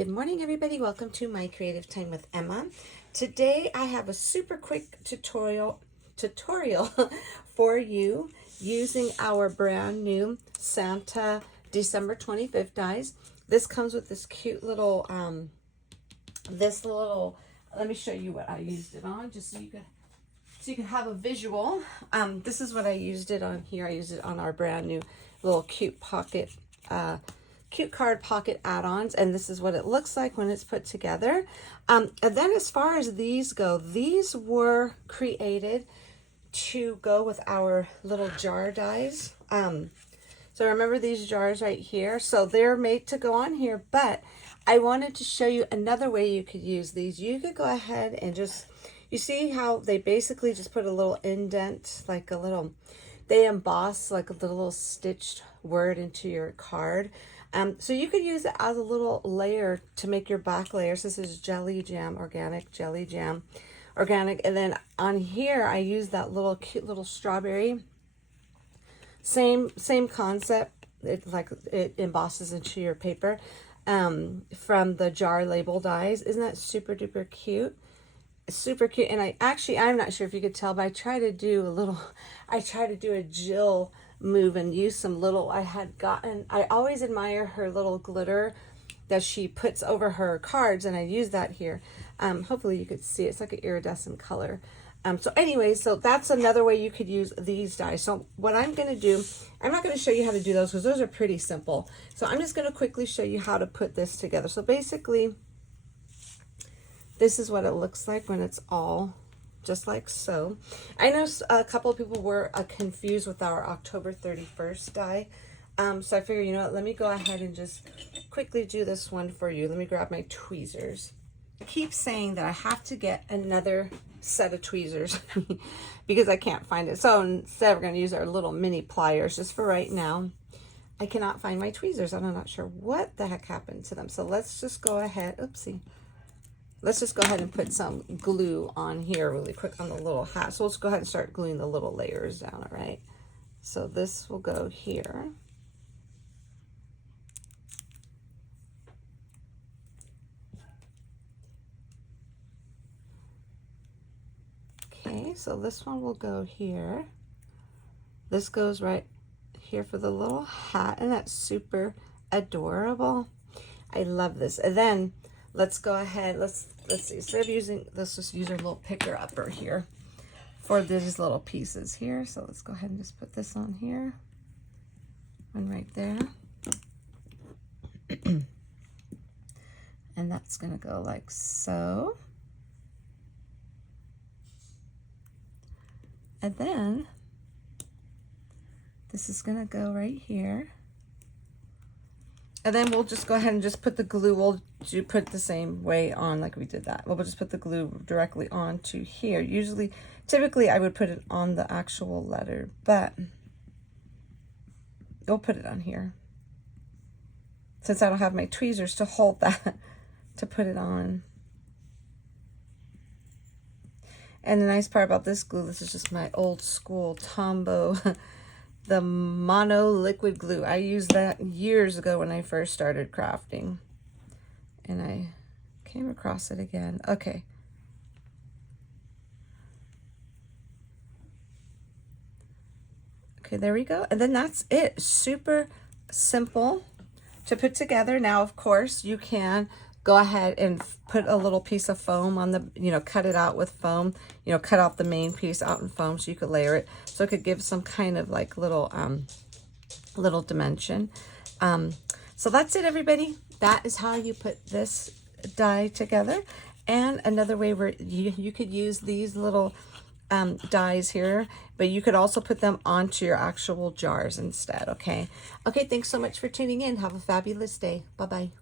Good morning, everybody. Welcome to my Creative Time with Emma. Today I have a super quick tutorial for you using our brand new Santa December 25th dies. This comes with this cute little let me show you what I used it on, just so you can have a visual. This is what I used it on here. I used it on our brand new little cute card pocket add-ons, and this is what it looks like when it's put together. And then as far as these go, these were created to go with our little jar dies. So remember these jars right here? So they're made to go on here, but I wanted to show you another way you could use these. You could go ahead and just, you see how they basically just put a little indent, like a little, they emboss like a little stitched word into your card. So you could use it as a little layer to make your back layers. This is jelly jam, organic jelly jam, organic. And then on here, I use that little cute little strawberry. Same concept. It embosses into your paper from the jar label dies. Isn't that super duper cute? Super cute. And I'm not sure if you could tell, but I try to do a Jill move and use some little, I always admire her little glitter that she puts over her cards, and I use that here. Hopefully you could see it. It's like an iridescent color. So anyway, so that's another way you could use these dies. So what I'm going to do, I'm not going to show you how to do those because those are pretty simple. So I'm just going to quickly show you how to put this together. So basically, this is what it looks like when it's all just like so. I know a couple of people were confused with our October 31st die. So I figured, you know what, let me go ahead and just quickly do this one for you. Let me grab my tweezers. I keep saying that I have to get another set of tweezers because I can't find it. So instead we're going to use our little mini pliers just for right now. I cannot find my tweezers. I'm not sure what the heck happened to them. So let's just go ahead. Oopsie. Let's just go ahead and put some glue on here really quick on the little hat. So let's go ahead and start gluing the little layers down, all right? So this will go here. Okay, so this one will go here. This goes right here for the little hat, and that's super adorable. I love this. And then let's go ahead, let's see, instead of using, let's just use our little picker upper here for these little pieces here. So let's go ahead and just put this on here, one right there. And that's gonna go like so. And then this is gonna go right here. And then we'll just go ahead and just put the glue, we'll put the same way on like we did that. We'll just put the glue directly onto here. Typically I would put it on the actual letter, but we'll put it on here. Since I don't have my tweezers to hold that, to put it on. And the nice part about this glue, this is just my old school Tombow the mono liquid glue. I used that years ago when I first started crafting, and I came across it again. Okay. Okay, there we go. And then that's it. Super simple to put together. Now, of course, you can go ahead and put a little piece of foam on the, cut it out with foam, cut off the main piece out in foam so you could layer it. So it could give some kind of like little dimension. So that's it, everybody. That is how you put this die together. And another way where you could use these little dies here, but you could also put them onto your actual jars instead, okay? Okay, thanks so much for tuning in. Have a fabulous day. Bye-bye.